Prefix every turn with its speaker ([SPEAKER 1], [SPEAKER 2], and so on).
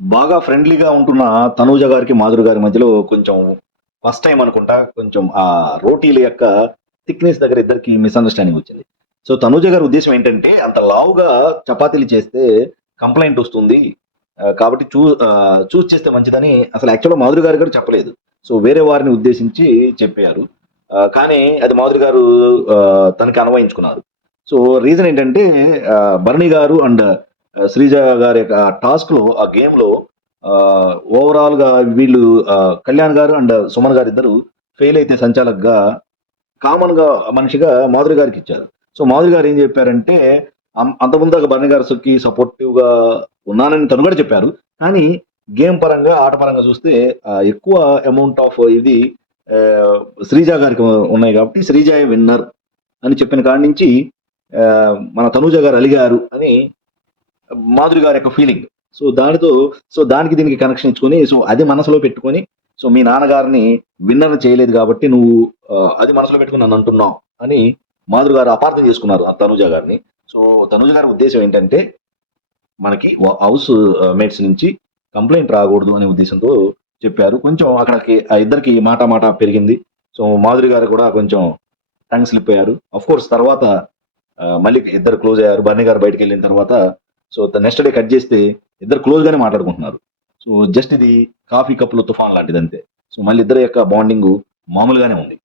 [SPEAKER 1] బాగా ఫ్రెండ్లీగా ఉంటున్న తనూజ గారికి మాధురి గారి మధ్యలో కొంచెం ఫస్ట్ టైం అనుకుంటా కొంచెం ఆ రోటీల యొక్క థిక్నెస్ దగ్గర ఇద్దరికి మిస్అండర్స్టాండింగ్ వచ్చింది. సో తనూజ గారి ఉద్దేశం ఏంటంటే అంత లావుగా చపాతీలు చేస్తే కంప్లైంట్ వస్తుంది. కాబట్టి చూ చూస్ చేస్తే మంచిదని అసలు యాక్చువల్గా మాధురి గారు కూడా చెప్పలేదు. సో వేరే వారిని ఉద్దేశించి చెప్పారు. కానీ అది మాధురి గారు తనకి అనువయించుకున్నారు. సో రీజన్ ఏంటంటే భరణి గారు అండ్ శ్రీజ గారి యొక్క టాస్క్లో ఆ గేమ్లో ఓవరాల్గా వీళ్ళు కళ్యాణ్ గారు అండ్ సుమన్ గారు ఇద్దరు ఫెయిల్ అయితే సంచాలకుగా కామన్గా మనిషిగా మాధురి గారికి ఇచ్చారు. సో మాధురి గారు ఏం చెప్పారంటే అం- అంతకుముందు భరణి గారికి సపోర్టివ్ సపోర్టివ్గా ఉన్నానని తను కూడా చెప్పారు. కానీ గేమ్ పరంగా ఆట పరంగా చూస్తే ఎక్కువ అమౌంట్ ఆఫ్ ఇది శ్రీజ గారికి ఉన్నాయి కాబట్టి శ్రీజ విన్నర్ అని చెప్పిన కాడి నుంచి మన తనూజ గారు అలిగారు అని మాధురి గారి యొక్క ఫీలింగ్ సో దానితో సో దానికి దీనికి కనెక్షన్ ఇచ్చుకొని సో అది మనసులో పెట్టుకొని సో మీ నాన్నగారిని విన్నర్ చేయలేదు కాబట్టి నువ్వు అది మనసులో పెట్టుకుని నన్ను అంటున్నావు అని మాధురి గారు అపార్థం చేసుకున్నారు ఆ తనుజ గారిని. సో తనుజ గారి ఉద్దేశం ఏంటంటే మనకి హౌస్ మేట్స్ నుంచి కంప్లైంట్ రాకూడదు అనే ఉద్దేశంతో చెప్పారు. కొంచెం అక్కడికి ఆ ఇద్దరికి మాట మాట పెరిగింది. సో మాధురి గారు కూడా కొంచెం టంగ్ స్లిప్ అయ్యారు. అఫ్ కోర్స్ తర్వాత మళ్ళీ ఇద్దరు క్లోజ్ అయ్యారు. బన్నీ గారు బయటకు వెళ్ళిన తర్వాత సో నెక్స్ట్ డే కట్ చేస్తే ఇద్దరు క్లోజ్ గానే మాట్లాడుకుంటున్నారు. సో జస్ట్ ఇది కాఫీ కప్పులో తుఫాన్ లాంటిది అంతే సో మళ్ళీ ఇద్దరు యొక్క బాండింగ్ మామూలుగానే ఉంది.